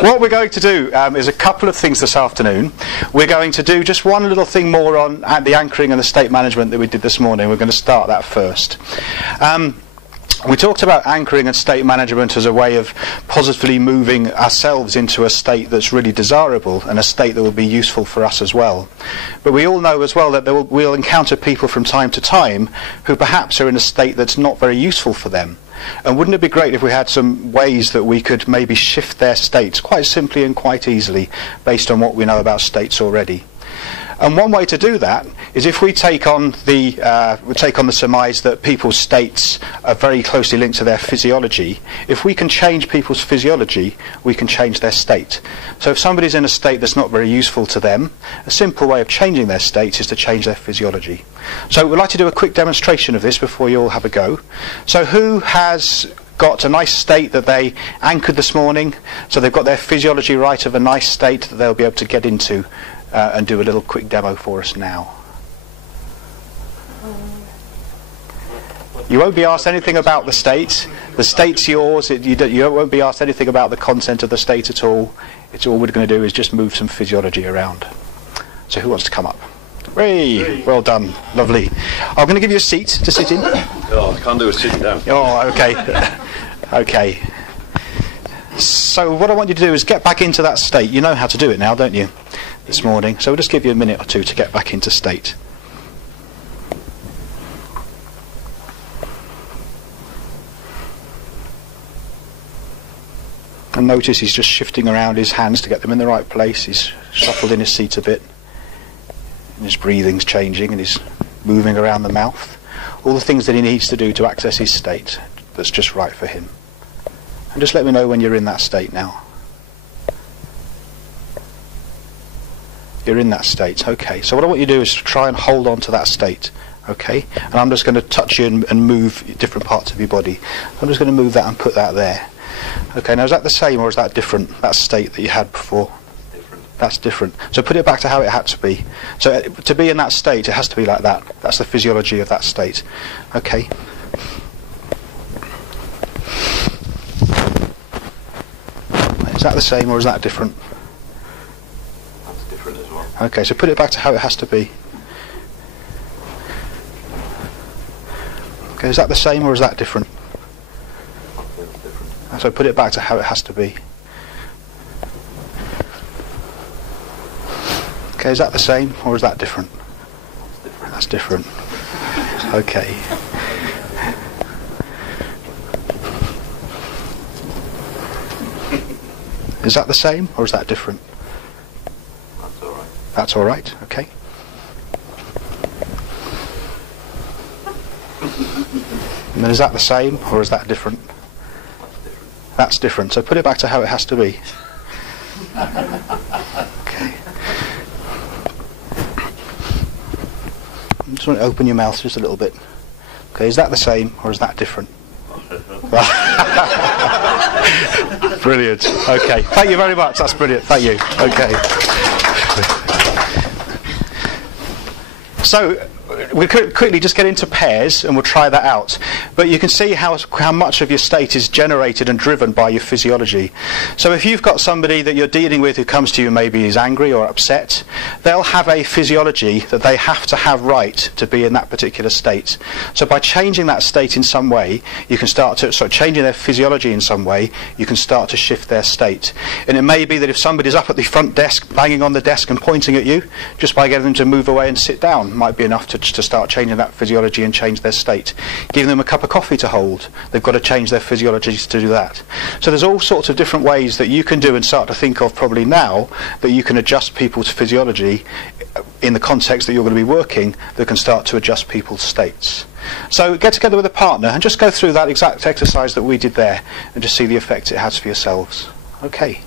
What we're going to do is a couple of things this afternoon. We're going to do just one little thing more on the anchoring and the state management that we did this morning. We're going to start that first. We talked about anchoring and state management as a way of positively moving ourselves into a state that's really desirable and a state that will be useful for us as well. But we all know as well that we'll encounter people from time to time who perhaps are in a state that's not very useful for them. And wouldn't it be great if we had some ways that we could maybe shift their states quite simply and quite easily based on what we know about states already? And one way to do that is if we take on the surmise that people's states are very closely linked to their physiology. If we can change people's physiology, we can change their state. So if somebody's in a state that's not very useful to them, a simple way of changing their state is to change their physiology. So we'd like to do a quick demonstration of this before you all have a go. So who has got a nice state that they anchored this morning? So they've got their physiology right of a nice state that they'll be able to get into and do a little quick demo for us now. You won't be asked anything about the state. The state's yours. You won't be asked anything about the content of the state at all. It's all we're going to do is just move some physiology around. So who wants to come up? Hey, well done, lovely. I'm going to give you a seat to sit in. Oh, I can't do a sitting down. Oh, okay. Okay. So what I want you to do is get back into that state. You know how to do it now, don't you? This morning. So we'll just give you a minute or two to get back into state. And notice he's just shifting around his hands to get them in the right place. He's shuffled in his seat a bit. And his breathing's changing and he's moving around the mouth. All the things that he needs to do to access his state that's just right for him. And just let me know when you're in that state now. You're in that state, okay. So what I want you to do is try and hold on to that state, okay. And I'm just going to touch you and move different parts of your body. I'm just going to move that and put that there. Okay, now is that the same or is that different, that state that you had before? Different. That's different. So put it back to how it had to be. So to be in that state, it has to be like that. That's the physiology of that state. Okay. Is that the same or is that different? That's different as well. Okay, so put it back to how it has to be. Okay, is that the same or is that different? That's different. So put it back to how it has to be. Okay, is that the same or is that different? That's different. Okay. Is that the same or is that different? That's all right. That's all right, okay. And then is that the same or is that different? That's different. So put it back to how it has to be. Okay. Just want to open your mouth just a little bit. Okay, is that the same or is that different? Brilliant. Okay. Thank you very much. That's brilliant. Thank you. Okay. So we'll quickly just get into pairs and we'll try that out. But you can see how much of your state is generated and driven by your physiology. So if you've got somebody that you're dealing with who comes to you maybe is angry or upset, they'll have a physiology that they have to have right to be in that particular state. So by changing that state in some way, you can start changing their physiology in some way, you can start to shift their state. And it may be that if somebody's up at the front desk, banging on the desk and pointing at you, just by getting them to move away and sit down might be enough to start changing that physiology and change their state. Giving them a cup of coffee to hold, they've got to change their physiology to do that. So there's all sorts of different ways that you can do and start to think of probably now that you can adjust people's physiology in the context that you're going to be working that can start to adjust people's states. So get together with a partner and just go through that exact exercise that we did there and just see the effect it has for yourselves. Okay.